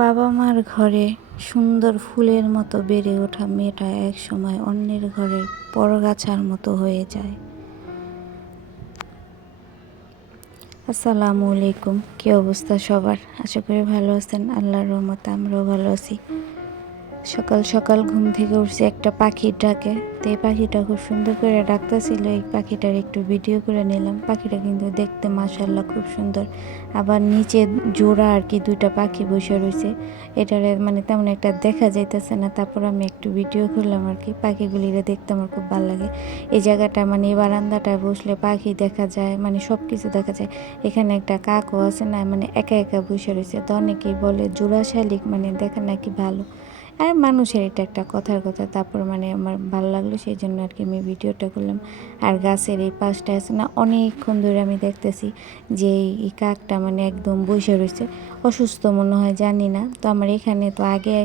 বাবা মার ঘরে সুন্দর ফুলের মতো বেড়ে ওঠা মেয়েটা এক সময় অন্যের ঘরের পরগাছার মতো হয়ে যায়। আসসালামু আলাইকুম, কী অবস্থা সবার? আশা করি ভালো আছেন, আল্লাহর রহমত আমরাও ভালো আছি। সকাল সকাল ঘুম থেকে উঠছি, একটা পাখির ডাকে। তো এই পাখিটা খুব সুন্দর করে ডাকতেছিল, এই পাখিটার একটু ভিডিও করে নিলাম। পাখিটা কিন্তু দেখতে মাশাল্লাহ খুব সুন্দর। আবার নিচে জোড়া আর কি দুইটা পাখি বসে রয়েছে। এটারে মানে তেমন একটা দেখা যাইতেছে না। তারপর আমি একটু ভিডিও করলাম আর কি। পাখিগুলিরে দেখতে আমার খুব ভালো লাগে। এই জায়গাটা মানে এই বারান্দাটায় বসলে পাখি দেখা যায় মানে সব কিছু দেখা যায়। এখানে একটা কাকও আছে না মানে একা একা বসে রয়েছে। তো অনেকেই বলে জোড়া শালিক মানে দেখা নাকি ভালো। আর মানুষের এটা একটা কথার কথা। তারপর মানে আমার ভালো লাগল সেই জন্য আর কি আমি ভিডিওটা করলাম। আর গাছের এই পাশটা আছে না, অনেকক্ষণ ধরে আমি দেখতেছি যে এই কাকটা মানে একদম বসে রয়েছে। অসুস্থ মনে হয়, জানি না। তো আমার এখানে তো আগে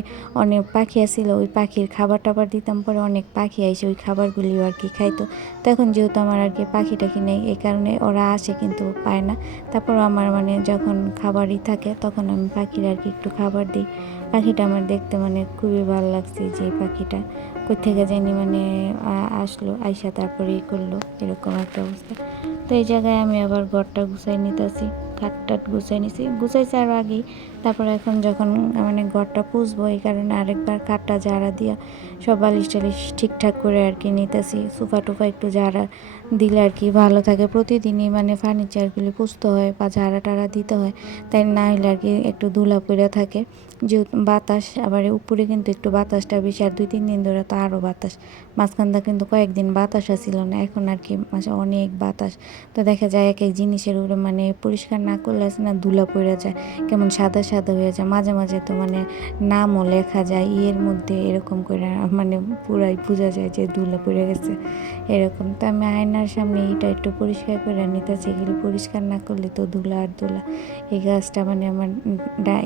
অনেক পাখি আছিল, ওই পাখির খাবার টাবার দিতাম, পরে অনেক পাখি আইসে ওই খাবারগুলিও আর কি খাইতো। তো এখন যেহেতু আমার আর কি পাখি টাখি নেই এই কারণে ওরা আসে কিন্তু পায় না। তারপর আমার মানে যখন খাবারই থাকে, তখন আমি পাখির আর কি একটু খাবার দিই। পাখিটা আমার দেখতে মানে খুবই ভালো লাগছে যে পাখিটা কোথেকে জানি মানে আসলো, আইসা তারপরে ই করল, এরকম একটা অবস্থা। তো এই জায়গায় আমি আবার ঘরটা গুছাই নিতেছি খাট টাট গুছাই নিছি। গুছাইছি আরও আগেই তারপরে এখন যখন মানে ঘরটা পুষবো, এই কারণে আরেকবার কাঠটা জারা দিয়া সব বালিশ টালিশ ঠিকঠাক করে আর কি নিতেছি। সোফা টোফা একটু জারা দিলে আর কি ভালো থাকে। প্রতিদিনই মানে ফার্নিচারগুলি পুষতে হয় বা ঝাড়া টাড়া দিতে হয়, তাই না হলে আর কি একটু ধুলা পড়ে থাকে। যেহেতু বাতাস, আবার উপরে কিন্তু একটু বাতাসটা বেশি, আর দুই, তিন দিন ধরে তো আরও বাতাস। মাঝখানটা কিন্তু কয়েকদিন বাতাস আসছিল না, এখন আর কি মাসে অনেক বাতাস। তো দেখা যায় এক এক জিনিসের উপরে মানে পরিষ্কার না করলে আছে না ধুলা পড়ে যায়। কেমন সাদা সাদা হয়ে যায় মাঝে মাঝে তো মানে নামও লেখা যায়, ইয়ের মধ্যে এরকম করে মানে পুরাই বোঝা যায় যে ধুলা পড়ে গেছে, এরকম। তো আমি আয়নার সামনে এটা একটু পরিষ্কার করে নিতেছি, এগুলো পরিষ্কার না করলে তো দুলা আর দুলা। এই গাছটা মানে আমার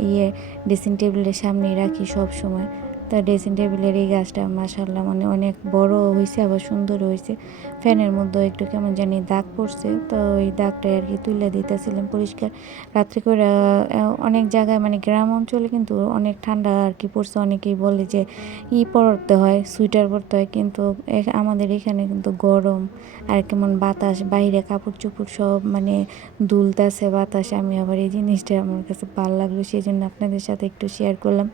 ইয়ে ড্রেসিং টেবিলের সামনে রাখি সব সময় তো ড্রেসিং টেবিলের এই গাছটা মাসাল্লাহ মানে অনেক বড় হয়েছে আবার সুন্দর হয়েছে ফ্যানের মধ্যে একটু কেমন জানি দাগ পড়ছে, তো ওই দাগটা আর কি তুলে দিতেছিলাম পরিষ্কার। রাত্রে করে অনেক জায়গায় মানে গ্রাম অঞ্চলে কিন্তু অনেক ঠান্ডা আর কি পড়ছে। অনেকেই বলে যে ই পরতে হয় সুইটার পরতে হয়, কিন্তু আমাদের এখানে কিন্তু গরম আর কেমন বাতাস, বাইরে কাপড় চোপড় সব মানে দুলতেছে বাতাসে। আমি আবার এই জিনিসটা আমার কাছে ভালো লাগল সেই জন্য আপনাদের সাথে একটু শেয়ার করলাম।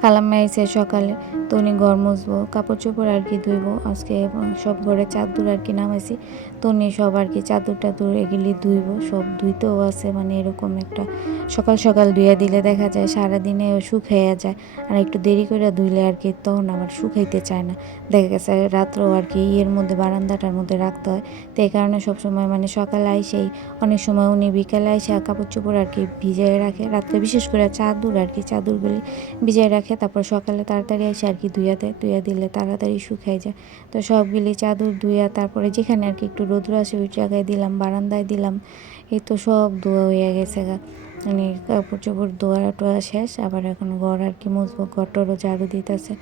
খালাম্মা এসে সকালে তো উনি ঘর মুছবো, কাপড় চোপড় আর কি ধুইবো। আজকে এবং সব ঘরে চাদর আর কি নামাইছি। তো উনি সব আর কি চাদর টাদুর এগুলি ধুইবো, সব ধুইতেও আছে মানে এরকম একটা সকাল সকাল ধুয়ে দিলে দেখা যায় সারাদিনে শুকাইয়া যায়। আর একটু দেরি করে ধুইলে আর কি তখন আবার শুকাইতে চায় না। দেখা গেছে রাত্রেও আর কি ইয়ের মধ্যে, বারান্দাটার মধ্যে রাখতে হয়। তো এই কারণে সবসময় মানে সকালে আইসেই, অনেক সময় উনি বিকালে আইসে কাপড় চোপড় আর কি ভিজিয়ে রাখে। রাত্রে বিশেষ করে চাদর আর কি, চাদরগুলি ভিজিয়ে রাখে তারপর সকালে তাড়াতাড়ি এসে আর কি ধুইয়া দেয় ধুইয়া দিলে তাড়াতাড়ি শুকিয়ে যায়। তো সবগুলি চাদর ধুইয়া তারপরে যেখানে আর কি একটু রোদ্র আসে ওই জায়গায় দিলাম, বারান্দায় দিলাম। এই তো সব ধোয়া হয়ে গেছে গা। মানে কাপড় চোপড় ধোয়া টোয়া শেষ, আবার এখন ঘর আর কি মজবুত ঘর টরও ঝাড়ু দিতেছে।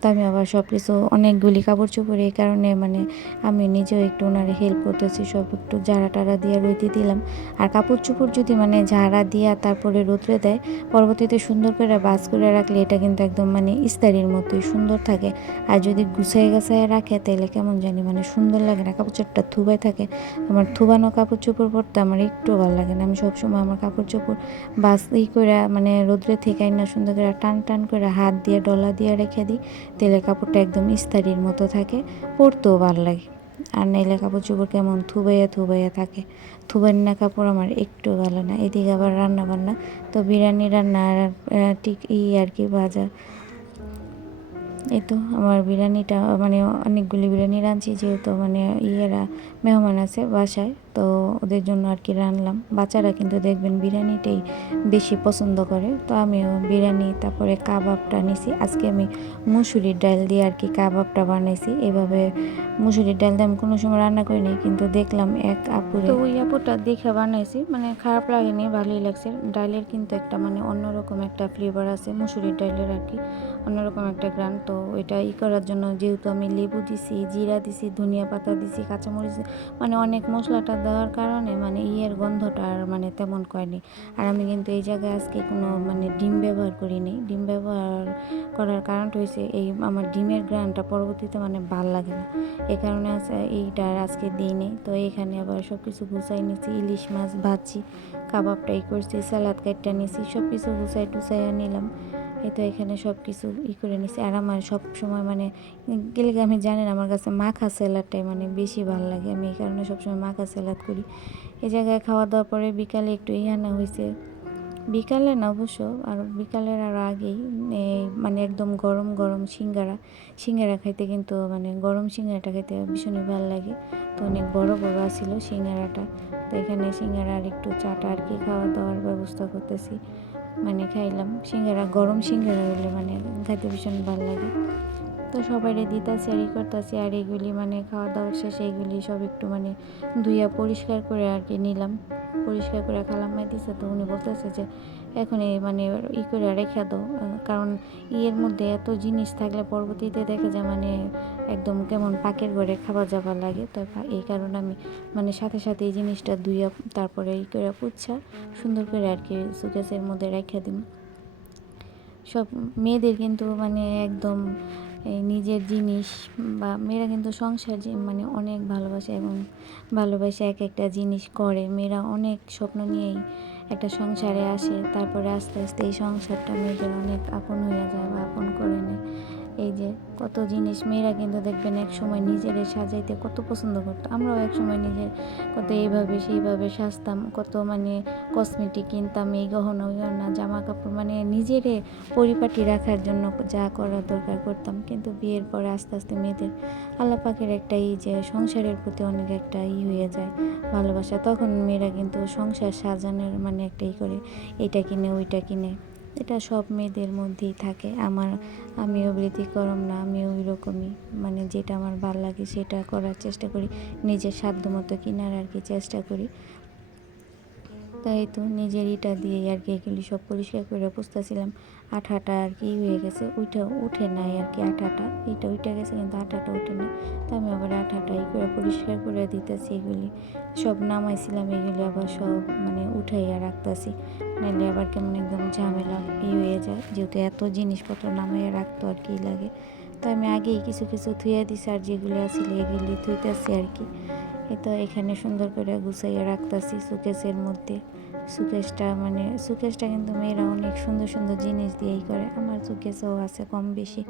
তো আমি আবার সব কিছু অনেকগুলি কাপড় চোপড় এই কারণে মানে আমি নিজেও একটু ওনারে হেল্প করতেছি সব একটু ঝাড়া টাড়া দিয়ে রইতে দিলাম। আর কাপড় চোপড় যদি মানে ঝাড়া দিয়া তারপরে রোদ্রে দেয়, পরবর্তীতে সুন্দর করে বাস করে রাখলে এটা কিন্তু একদম মানে ইস্তারির মতোই সুন্দর থাকে। আর যদি গুছাই গাছায় রাখে তাহলে কেমন জানি মানে সুন্দর লাগে না কাপড় চোপড়টা থুবাই থাকে। আমার থুবানো কাপড় চোপড় পরতে আমার একটু ভালো লাগে না। আমি সবসময় আমার কাপড় চোপড় বাস ই করে মানে রোদ্রে থেকে না সুন্দর করে টান টান করে হাত দিয়ে, ডলা দিয়ে রেখে দিই। তেলের কাপড়টা একদম ইস্তারির মতো থাকে, পরতেও ভালো লাগে। আর নাইলে কাপড় চুপড় কেমন থুবাইয়া থুবাইয়া থাকে। থুবান্না কাপড় আমার একটু ভালো না, এদিকে আবার রান্না বান্না তো বিরিয়ানি রান্না ঠিক ই আর কি, ভাজা। এই তো আমার বিরিয়ানিটা মানে অনেকগুলি বিরিয়ানি রাঁধছি যেহেতু মানে ইয়েরা মেহমান আছে বাসায়, তো ওদের জন্য আর কি রানলাম বাচ্চারা কিন্তু দেখবেন বিরিয়ানিটাই বেশি পছন্দ করে, তো আমিও বিরিয়ানি, তারপরে কাবাবটা নিছি। আজকে আমি মুসুরির ডাল দিয়ে আর কি কাবাবটা বানাইছি। এভাবে মুসুরির ডাল দিয়ে আমি কোনো সময় রান্না করিনি, কিন্তু দেখলাম এক আপুরে ওই আপুটা দেখে বানাইছি মানে খারাপ লাগেনি, ভালোই লাগছে। ডালের কিন্তু একটা মানে অন্যরকম একটা ফ্লেভার আছে মুসুরির ডালের আর কি। অন্যরকম একটা গ্রান তো ওইটা ই করার জন্য যেহেতু আমি লেবু দিছি, জিরা দিছি, ধনিয়া পাতা দিছি, কাঁচামরিচ মানে অনেক মশলাটা দেওয়ার কারণে মানে ইয়ের গন্ধটা আর মানে তেমন করেনি। আর আমি কিন্তু এই জায়গায় আজকে কোনো মানে ডিম ব্যবহার করিনি। ডিম ব্যবহার করার কারণটা হয়েছে এই আমার ডিমের গ্রানটা পরবর্তীতে মানে ভালো লাগে না। এই কারণে এইটা আর আজকে দিই নেই তো এখানে আবার সব কিছু গুছাই নিছি, ইলিশ মাছ ভাজি কাবাবটা ই করছি, সালাদ কাটটা নিছি সব কিছু গুছাই টুসাইয়া নিলাম। এই তো এখানে সব কিছু ই করে নিছি। আর আমার সব সময় মানে গেলে আমি জানেন, আমার কাছে মাখা স্যালাডটাই মানে বেশি ভালো লাগে। আমি এই কারণে সবসময় মাখা স্যালাড করি। এই জায়গায় খাওয়া দাওয়ার পরে বিকালে একটু ইয়ানা হয়েছে বিকালে না অবশ্য, আর বিকালের আর আগেই মানে একদম গরম গরম সিঙ্গারা। সিঙ্গারা খাইতে কিন্তু মানে গরম সিঙ্গারাটা খেতে ভীষণই ভালো লাগে। তো অনেক বড় বড় আছিল সিঙ্গারাটা। তো এখানে সিঙ্গারা আর একটু চাটা আর কি খাওয়া দাওয়ার ব্যবস্থা করতেছি। মানে খাইলাম। সিঙ্গারা, গরম সিঙ্গারা হলে মানে খাইতে ভীষণ ভালো লাগে। তো সবাইরে দিতাছি আর ই করতেছি আর এগুলি মানে খাওয়া দাওয়ার শেষে এগুলি সব একটু মানে ধুইয়া পরিষ্কার করে আর কি নিলাম। পরিষ্কার করে খালাম্মাই দিছে তো উনি বলতেছে যে এখন এই মানে ই করে রেখে দাও। কারণ ইয়ের মধ্যে এত জিনিস থাকলে পরবর্তীতে দেখে যায় মানে একদম কেমন পাকের ঘরে খাবার যাবার লাগে। তো এই কারণে আমি মানে সাথে সাথে এই জিনিসটা ধুইয়া তারপরে এই করে পুচ্ছা সুন্দর করে আর কি সুকেসের মধ্যে রেখে দিই সব মেয়েদের কিন্তু মানে একদম নিজের জিনিস বা মেয়েরা কিন্তু সংসার মানে অনেক ভালোবাসে এবং ভালোবাসে এক একটা জিনিস করে। মেয়েরা অনেক স্বপ্ন নিয়েই একটা সংসারে আসে। তারপরে আস্তে আস্তে এই সংসারটা মেয়েদের অনেক আপন হয়ে যায় বা আপন করে নেয়। এই যে কত জিনিস মেয়েরা কিন্তু দেখবেন এক সময় নিজেরে সাজাইতে কত পছন্দ করতো। আমরাও এক সময় নিজের কত এইভাবে সেইভাবে সাজতাম, কত মানে কসমেটিক কিনতাম, এই গহনা, ওই গহনা জামা কাপড় মানে নিজেরে পরিপাটি রাখার জন্য যা করার দরকার করতাম। কিন্তু বিয়ের পরে আস্তে আস্তে মেয়েদের আল্লাহ পাকের একটা এই যে সংসারের প্রতি অনেক একটা ই হয়ে যায় ভালোবাসা, তখন মেয়েরা কিন্তু সংসার সাজানোর মানে একটা ই করে, এইটা কিনে, ওইটা কিনে। এটা সব মেয়েদের মধ্যেই থাকে। আমার আমিও ব্যতিক্রম না, আমিও ওই মানে যেটা আমার ভালো লাগে সেটা করার চেষ্টা করি, নিজের সাধ্য মতো কিনার আর কি চেষ্টা করি। তাই তো নিজের ইটা দিয়ে আর কি এগুলি সব পরিষ্কার করে পুষতেছিলাম আঠাটা আর কি হয়ে গেছে, ওইটা উঠে নাই আর কি আঠাটা। এটা উঠে গেছে কিন্তু আঠাটা উঠে নেই। তো আমি আবার আঠাটা করে পরিষ্কার করে দিতেছি এগুলি। সব নামাইছিলাম এগুলি আবার সব মানে উঠাইয়া রাখতেছি। নাহলে আবার কেমন একদম ঝামেলা ই হয়ে যায়, যেহেতু এত জিনিসপত্র নামাইয়া রাখতো আর কি লাগে। তো আমি আগেই কিছু কিছু থুয়ে দিছি আর যেগুলি আছিল এগুলি থুইতেছি আর কি। এই তো এখানে সুন্দর করে গুছাইয়া রাখতেছি সুকেশের মধ্যে। সুকেশটা মানে সুকেশটা কিন্তু মেয়েরা অনেক সুন্দর সুন্দর জিনিস দিয়েই করে। আমার সুকেশও আছে কম বেশি।